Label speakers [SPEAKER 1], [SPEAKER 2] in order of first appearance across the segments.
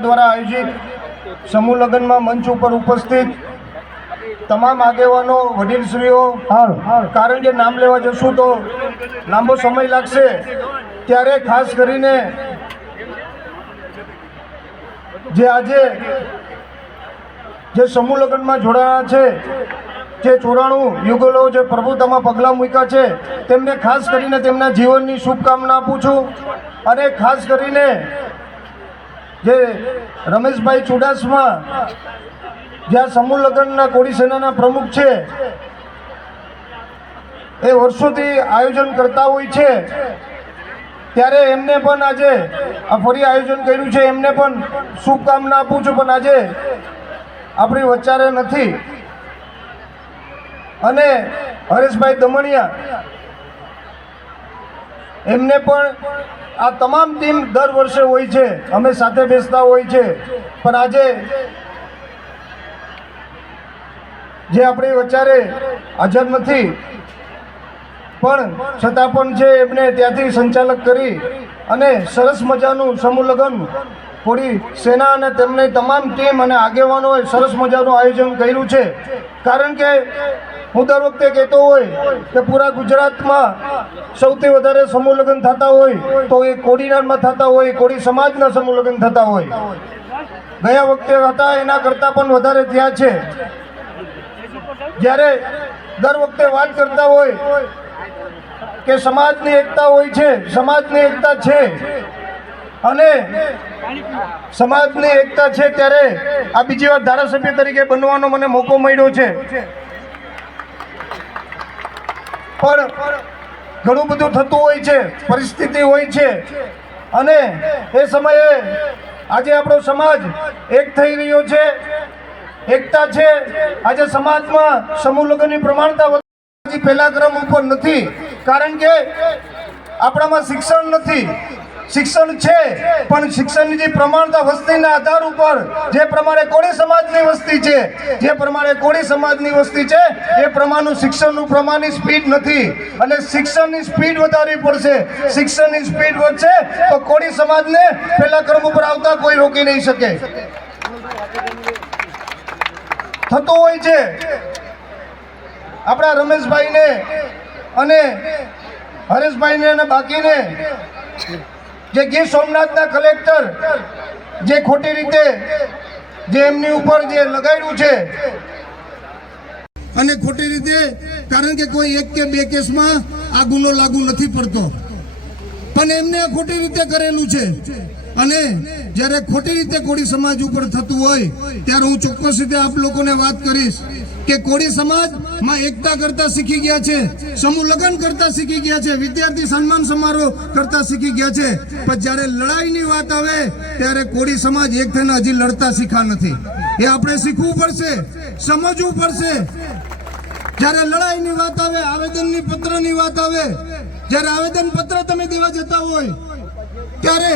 [SPEAKER 1] દ્વારા આયોજિત સમૂહ લગ્નમાં મંચ ઉપર ઉપસ્થિત તમામ આગેવાનો, વડીલશ્રીઓ, કારણ કે નામ લેવા જશું તો લાંબો સમય લાગશે, ત્યારે ખાસ કરીને જે આજે જે સમૂહ લગ્નમાં જોડાયા છે, જે ચોરાણું યુગલો જે પ્રભુતામાં પગલાં મૂક્યા છે, તેમને ખાસ કરીને તેમના જીવનની શુભકામના આપું છું અને ખાસ કરીને જે રમેશભાઈ ચુડાસમા, જ્યાં સમૂહ લગ્નના કોળી સેનાના પ્રમુખ છે, એ વર્ષોથી આયોજન કરતા હોય છે. ત્યારે એમને પણ આજે આ ફરી આયોજન કર્યું છે. એમને પણ શુભકામના આપું છું, પણ આજે આપણી વચારે નથી. અને હરેશભાઈ દમણિયા, એમને પણ આ તમામ ટીમ દર વર્ષે હોય છે. અમે સાથે બેસતા હોય છે. પણ આજે જે આપણી વચારે હાજર નથી, પણ છતાં પણ છે એમને ત્યાંથી સંચાલક કરી અને સરસ મજાનું સમૂહ લગ્ન થોડી સેના અને તેમની તમામ ટીમ અને આગેવાનોએ સરસ મજાનું આયોજન કર્યું છે. કારણ કે હું દર વખતે કહેતો હોય કે પૂરા ગુજરાતમાં સૌથી વધારે સમૂહ લગ્ન થતા હોય તો એ કોડીનારમાં થતા હોય, કોડી સમાજના સમૂહ લગ્ન થતા હોય. ગયા વખતે હતા, એના કરતાં પણ વધારે થયા છે. જ્યારે દર વખતે વાત કરતા હોય કે સમાજની એકતા હોય છે, સમાજની એકતા છે. અને સમાજની એકતા છે ત્યારે આ બીજી વાર ધારાસભ્ય તરીકે બનવાનો મને મોકો મળ્યો છે. પણ ઘણું બધું થતું હોય છે, પરિસ્થિતિ હોય છે. અને એ સમયે આજે આપણો સમાજ એક થઈ રહ્યો છે, એકતા છે. આજે સમાજમાં સમૂહ લગ્નની પ્રમાણતા પહેલા ક્રમ ઉપર નથી. કારણ કે આપણામાં શિક્ષણ નથી. શિક્ષણ છે, પણ શિક્ષણની જે પ્રમાણતા વસ્તીના આધાર ઉપર, જે પ્રમાણે કોળી સમાજની વસ્તી છે, જે પ્રમાણે કોળી સમાજની વસ્તી છે, એ પ્રમાણનું શિક્ષણનું પ્રમાણની સ્પીડ નથી. અને શિક્ષણની સ્પીડ વધારવી પડશે. શિક્ષણની સ્પીડ વધશે, તો કોળી સમાજને પહેલા ક્રમ ઉપર આવતા કોઈ રોકી નહીં શકે. થતું હોય છે. આપણા રમેશભાઈને અને હરેશભાઈને અને બાકીને જે ગીર સોમનાથના કલેક્ટર જે ખોટી રીતે જે એમની ઉપર જે લગાડ્યું છે અને ખોટી રીતે કારણ કે કોઈ એક કે બે કેસમાં આ ગુનો લાગુ નથી પડતો. પણ એમને ખોટી રીતે કરેલું છે. અને જ્યારે ખોટી રીતે કોળી સમાજ ઉપર થતું હોય, ત્યારે હું ચોક્કસ રીતે આપ લોકોને વાત કરીશ. કે કોળી સમાજમાં એકતા કરતા શીખી ગયા છે, સમૂહ લગ્ન કરતા શીખી ગયા છે, વિદ્યાર્થી સન્માન સમારોહ કરતા શીખી ગયા છે. પણ જ્યારે લડાઈની વાત આવે, ત્યારે કોળી સમાજ એક થઈને હજી લડતા શીખા નથી. એ આપણે શીખવું પડશે, સમજવું પડશે. જ્યારે લડાઈની વાત આવે, આવેદનની પત્રની વાત આવે, જ્યારે આવેદન પત્ર તમે દેવા જતા હોય, ત્યારે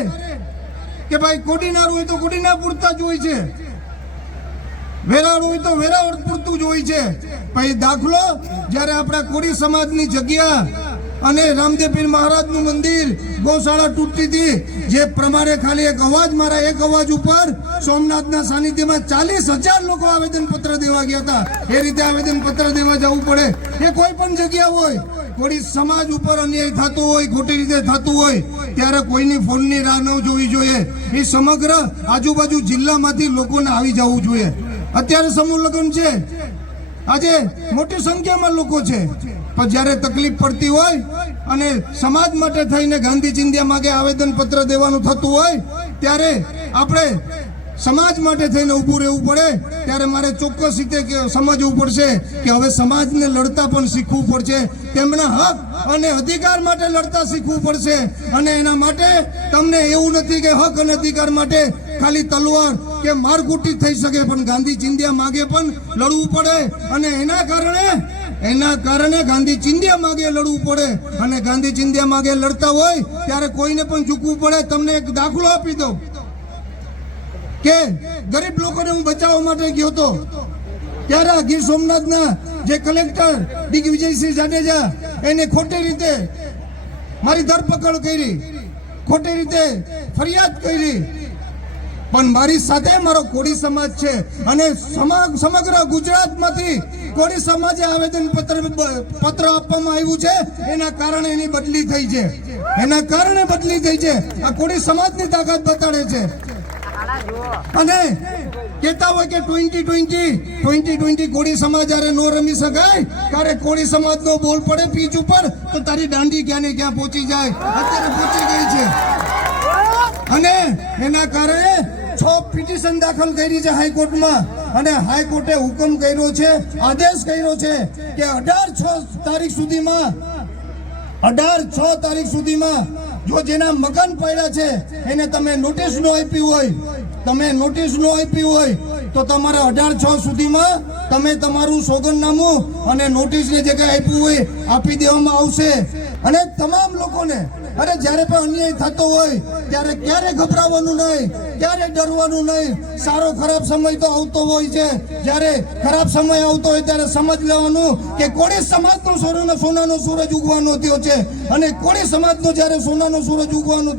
[SPEAKER 1] કે ભાઈ કોડીનાર હોય તો કોડીનાર પૂરતા જ હોય છે. વેરાવળ હોય તો વેરાવળ પૂરતું જ હોય છે. પછી દાખલો, જ્યારે આપણા કોળી સમાજની જગ્યા અને રામદેવપીર મહારાજનું મંદિર ગૌશાળા તૂટતી હતી, જે પ્રમાણે ખાલી એક અવાજ, મારા એક અવાજ ઉપર સોમનાથના સાનિધ્યમાં ચાલીસ હજાર લોકો આવેદન પત્ર દેવા ગયા હતા. એ રીતે આવેદન પત્ર દેવા જવું પડે. એ કોઈ પણ જગ્યા હોય, કોળી સમાજ ઉપર અન્યાય થતો હોય, ખોટી રીતે થતું હોય, ત્યારે કોઈની ફોનની રાહ ન જોવી જોઈએ. એ સમગ્ર આજુબાજુ જિલ્લામાંથી લોકોને આવી જવું જોઈએ. અત્યારે સમૂહ લગ્ન છે. આજે મોટી સંખ્યામાં લોકો છે. પણ જ્યારે તકલીફ પડતી હોય અને સમાજ માટે થઈને ગાંધી ચિંધ્યા માગે આવેદન પત્ર દેવાનું થતું હોય, ત્યારે આપણે સમાજ માટે થઈને ઊભું રહેવું પડે. ત્યારે મારે ચોક્કસ રીતે સમજવું પડશે કે હવે સમાજને લડતા પણ શીખવું પડશે. તેમના હક અને અધિકાર માટે લડતા શીખવું પડશે. અને એના માટે તમને એવું નથી કે હક અને અધિકાર માટે ખાલી તલવાર કે મારકુટી થઈ શકે પણ ગાંધી ચિંધ્યા માગે પણ લડવું પડે. અને એના કારણે એના કારણે ગાંધી ચિંધ્યા માગે લડવું પડે. અને ગાંધી ચિંધ્યા માગે લડતા હોય ત્યારે કોઈને પણ ઝૂકવું પડે. તમને એક દાખલો આપી દો કે ગરીબ લોકોને હું બચાવવા માટે ગયો હતો. ત્યારે ગીર સોમનાથના જે કલેક્ટર દિગ્વિજયસિંહ જાડેજા એને ખોટી રીતે મારી ધરપકડ કરી, ખોટી રીતે ફરિયાદ કરી પણ મારી સાથે મારો કોળી સમાજ છે અને સમા- સમગ્ર ગુજરાતમાંથી કોળી સમાજે આવેદન પત્ર પત્ર આપવામાં આવ્યું છે. એના કારણે એની બદલી થઈ છે. એના કારણે બદલી થઈ છે. આ કોળી સમાજની તાકાત બતાડે છે. અને કહેતા હોય કે twenty twenty twenty twenty Koli સમાજ જયારે નો રમી શકાય. ત્યારે કોળી સમાજનો બોલ પડે પીચ ઉપર, તો તારી દાંડી ક્યાં ને ક્યાં પહોંચી જાય. અત્યારે પહોંચી ગઈ છે. અને એના કારણે પિટિશન દાખલ કરી છે હાઈકોર્ટમાં અને હાઈકોર્ટે હુકમ કર્યો છે, આદેશ કર્યો છે કે અઢાર છ તારીખ સુધીમાં, અઢાર છ તારીખ સુધીમાં જો જેના મકાન પડ્યા છે, એને તમે નોટિસ નો આપી હોય, તમે નોટિસ નો આપી હોય, તો તમારે અઢાર છ સુધીમાં તમે તમારું સોગંદનામું અને નોટિસને જે કંઈ આપ્યું હોય, આપી દેવામાં આવશે. અને તમામ લોકોને અરે જ્યારે પણ અન્યાય થતો હોય, ત્યારે ક્યારે ગભરાવાનું નહીં, ક્યારે ડરવાનું નહીં. સારો ખરાબ સમય તો આવતો હોય છે. જ્યારે ખરાબ સમય આવતો હોય, ત્યારે સમજ લેવાનું કે કોળી સમાજનો સોનાનો સોનાનો સૂરજ ઉગવાનો થયો છે. અને કોળી સમાજનો જ્યારે સોનાનો સૂરજ ઉગવાનો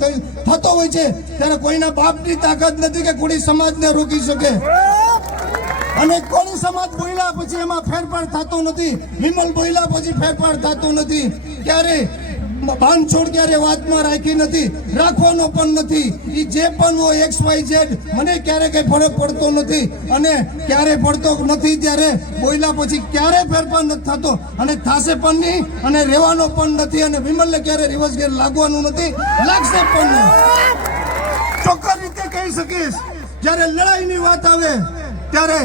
[SPEAKER 1] થતો હોય છે, ત્યારે કોઈના બાપની તાકાત નથી કે કોળી સમાજને રોકી શકે. અને કોળી સમાજ બોલ્યા પછી એમાં ફેરફાર થતો નથી. વિમલ બોલ્યા પછી ફેરફાર થતો નથી. ક્યારે બાંધછોડ ક્યારે વાતમાં રાખી નથી? રાખવાનો પણ નથી. એ જે પણ હોય એક્સ વાય ઝેડ મને ક્યારે કઈ ફરક પડતો નથી. અને ક્યારે પડતો નથી ત્યારે બોયલા પછી ક્યારે ફેરફાર નથી થતો? અને થાશે પણ નહીં, અને રહેવાનો પણ નથી, અને વિમલને ક્યારે રિવર્સ ગેર લાગવાનું નથી? લાગશે પણ નહીં. ચોક્કસ રીતે કહી શકીશ. જ્યારે લડાઈની વાત આવે, ત્યારે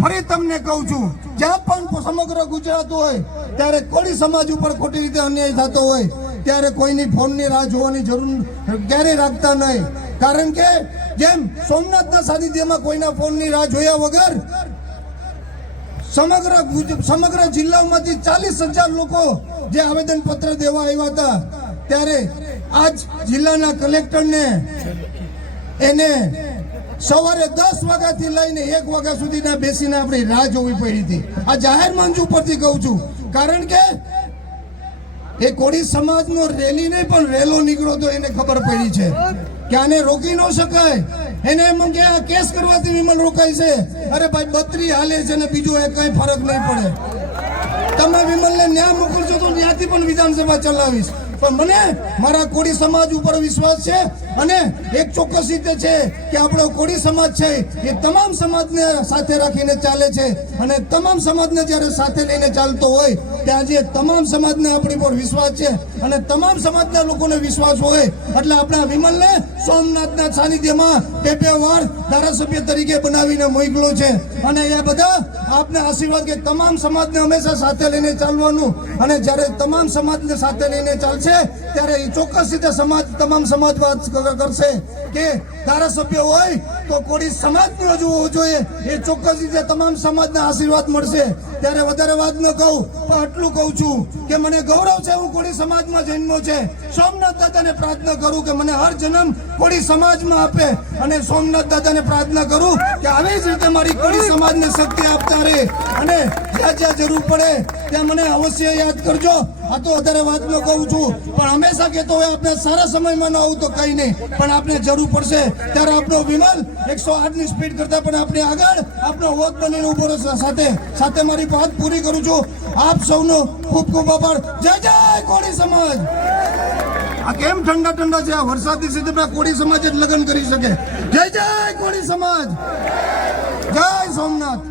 [SPEAKER 1] ફરી તમને કહું છું, જ્યાં પણ સમગ્ર ગુજરાત હોય, ત્યારે કોળી સમાજ ઉપર ખોટી રીતે અન્યાય થતો હોય ત્યારે કોઈની ફોનની રાહ જોવાની જરૂર ક્યારેય રાખતા નહીં. કારણ કે જેમ સોમનાથના સાનિધ્યમાં કોઈના ફોનની રાહ જોયા વગર સમગ્ર સમગ્ર જિલ્લામાંથી ચાલીસ હજાર લોકો જે આવેદન પત્ર દેવા આવ્યા હતા, ત્યારે આજ જિલ્લાના કલેક્ટરને એને સવારે દસ વાગ્યાથી લઈને એક વાગ્યા સુધીના બેસીને આપણી રાહ જોવી પડી હતી. આ જાહેર મંચ ઉપરથી કહું છું. કારણ કે એ કોળી સમાજનો રેલી નહીં, પણ રેલો નીકળો તો એને ખબર પડી છે. કે આને રોકી ન શકાય. એને એમ કે આ કેસ કરવાથી વિમલ રોકાય છે. અરે ભાઈ, બત્રી હાલે છે ને બીજું એ કઈ ફરક નહીં પડે. તમે વિમલને ન્યાય મોકલશો તો ત્યાંથી પણ વિધાનસભા ચલાવીશ. પણ મને મારા કોળી સમાજ ઉપર વિશ્વાસ છે અને એક ચોક્કસ રીતે છે કે આપણો કોળી સમાજ છે એ તમામ સમાજને સાથે રાખીને ચાલે છે. અને તમામ સમાજને જ્યારે સાથે લઈને ચાલતો હોય ત્યાં જે તમામ સમાજને આપણી પર વિશ્વાસ છે અને તમામ સમાજના લોકોને વિશ્વાસ હોય એટલે આપણા વિમલને સોમનાથના સાનિધ્યમાં બે બે વાર ધારાસભ્ય તરીકે બનાવીને મોકલો છે. અને એ બધા આપને આશીર્વાદ કે તમામ સમાજને હંમેશા સાથે લઈને ચાલવાનું. અને જ્યારે તમામ સમાજને સાથે લઈને ચાલશે, ત્યારે એ ચોક્કસ રીતે સમાજ તમામ સમાજ વાત કરશે. કે ધારાસભ્ય હોય તો કોળી સમાજને હજુ હોવું જોઈએ. એ ચોક્કસ રીતે તમામ સમાજના આશીર્વાદ મળશે. ત્યારે વધારે વાત ન કહું, પણ આટલું કહું છું કે મને ગૌરવ છે, હું કોળી સમાજમાં જન્મો છે. સોમનાથ દાદાને પ્રાર્થના કરું કે મને હર જન્મ કોળી સમાજમાં આપે અને સોમનાથ દાદાને પ્રાર્થના કરું કે આવી જ રીતે મારી કોળી સમાજને શક્તિ આપતા રહે. અને જ્યાં જ્યાં જરૂર પડે, ત્યાં મને અવશ્ય યાદ કરજો. આ તો વધારે વાત ન કહું છું. પણ હંમેશા કહેતો હોય, આપણે સારા સમયમાં ન આવું તો કઈ નહીં. પણ આપણે જરૂર પડશે. ત્યારે આપણો વિમાન એકસો આઠની સ્પીડ કરતા પણ આપણે આગળ આપણો હોત બનીને ઊભો રહેશે. સાથે સાથે મારી વાત પૂરી કરું છું. આપ સૌનો ખૂબ ખૂબ આભાર. જય જય કોળી સમાજ! આ કેમ ઠંડા ઠંડા છે? આ વરસાદની સિઝનમાં કોળી સમાજ જ લગ્ન કરી શકે. જય જય કોળી સમાજ! જય સોમનાથ!